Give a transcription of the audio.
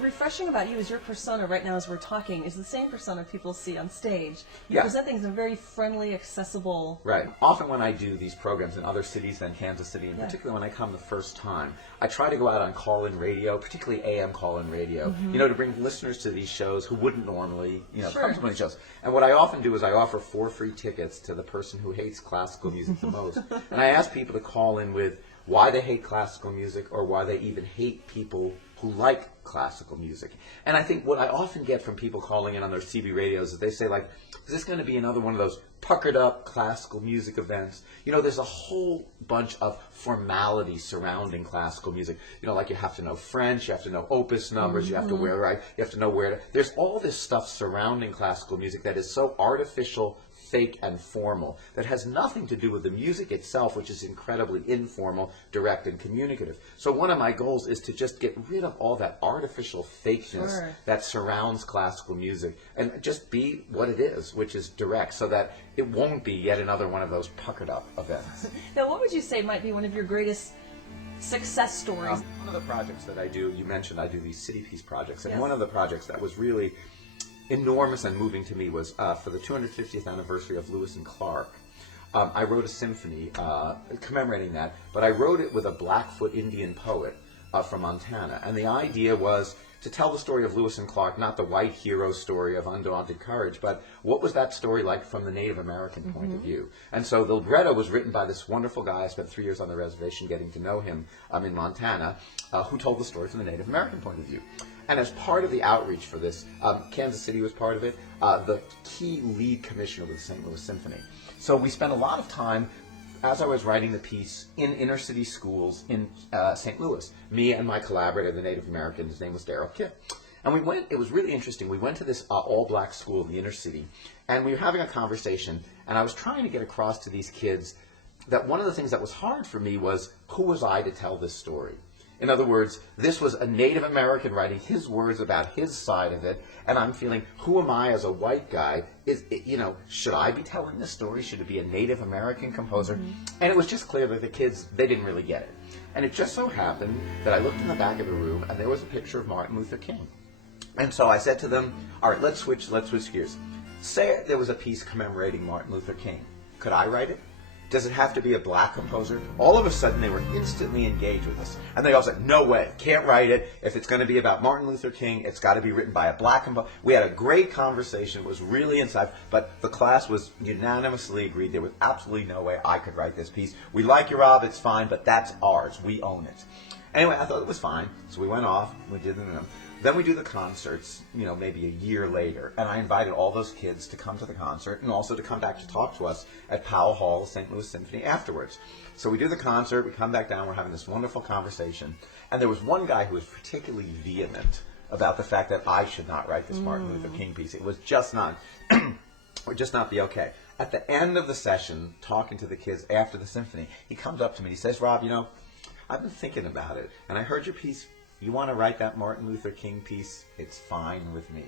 refreshing about you is your persona right now as we're talking is the same persona people see on stage. You Yeah. present things in a very friendly, accessible... Right. Often when I do these programs in other cities than Kansas City, and Yeah. particularly when I come the first time, I try to go out on call-in radio, particularly AM call-in radio, you know, to bring listeners to these shows who wouldn't normally, you know, Sure. come to these shows. And what I often do is I offer 4 free tickets to the person who hates classical music the most. And I ask people to call in with why they hate classical music or why they even hate people who like classical music. And I think what I often get from people calling in on their CB radios is they say, like, is this going to be another one of those puckered up classical music events? You know, there's a whole bunch of formality surrounding classical music. You know, like you have to know French, you have to know opus numbers, you have to wear right, you have to know where to... There's all this stuff surrounding classical music that is so artificial, fake, and formal, that has nothing to do with the music itself, which is incredibly informal, direct, and communicative. So one of my goals is to just get rid of all that artificial fakeness Sure. that surrounds classical music and just be what it is, which is direct, so that it won't be yet another one of those puckered up events. Now, what would you say might be one of your greatest success stories? One of the projects that I do, you mentioned I do these city piece projects, and Yes. one of the projects that was really enormous and moving to me was for the 250th anniversary of Lewis and Clark. I wrote a symphony commemorating that, but I wrote it with a Blackfoot Indian poet from Montana. And the idea was to tell the story of Lewis and Clark, not the white hero story of undaunted courage, but what was that story like from the Native American point of view? And so the libretto was written by this wonderful guy. I spent 3 years on the reservation getting to know him in Montana, who told the story from the Native American point of view. And as part of the outreach for this, Kansas City was part of it, the key lead commissioner with the St. Louis Symphony. So we spent a lot of time, as I was writing the piece, in inner city schools in St. Louis. Me and my collaborator, the Native American, his name was Darrell Kipp. And we went, it was really interesting, we went to this all-black school in the inner city, and we were having a conversation, and I was trying to get across to these kids that one of the things that was hard for me was, who was I to tell this story? In other words, this was a Native American writing his words about his side of it, and I'm feeling, who am I as a white guy? You know, should I be telling this story? Should it be a Native American composer? And it was just clear that the kids, they didn't really get it. And it just so happened that I looked in the back of the room, and there was a picture of Martin Luther King. And so I said to them, all right, let's switch gears. Say there was a piece commemorating Martin Luther King. Could I write it? Does it have to be a black composer? All of a sudden, they were instantly engaged with us. And they all said, no way, can't write it. If it's going to be about Martin Luther King, it's got to be written by a black composer. We had a great conversation. It was really insightful. But the class was unanimously agreed there was absolutely no way I could write this piece. We like you, Rob, it's fine, but that's ours. We own it. Anyway, I thought it was fine. So we went off. We did them. Then we do the concerts, you know, maybe a year later, and I invited all those kids to come to the concert and also to come back to talk to us at Powell Hall, St. Louis Symphony afterwards. So we do the concert, we come back down, we're having this wonderful conversation, and there was one guy who was particularly vehement about the fact that I should not write this Martin Luther King piece. It was just not, would just not be okay. At the end of the session, talking to the kids after the symphony, he comes up to me, he says, Rob, you know, I've been thinking about it, and I heard your piece. You want to write that Martin Luther King piece? It's fine with me.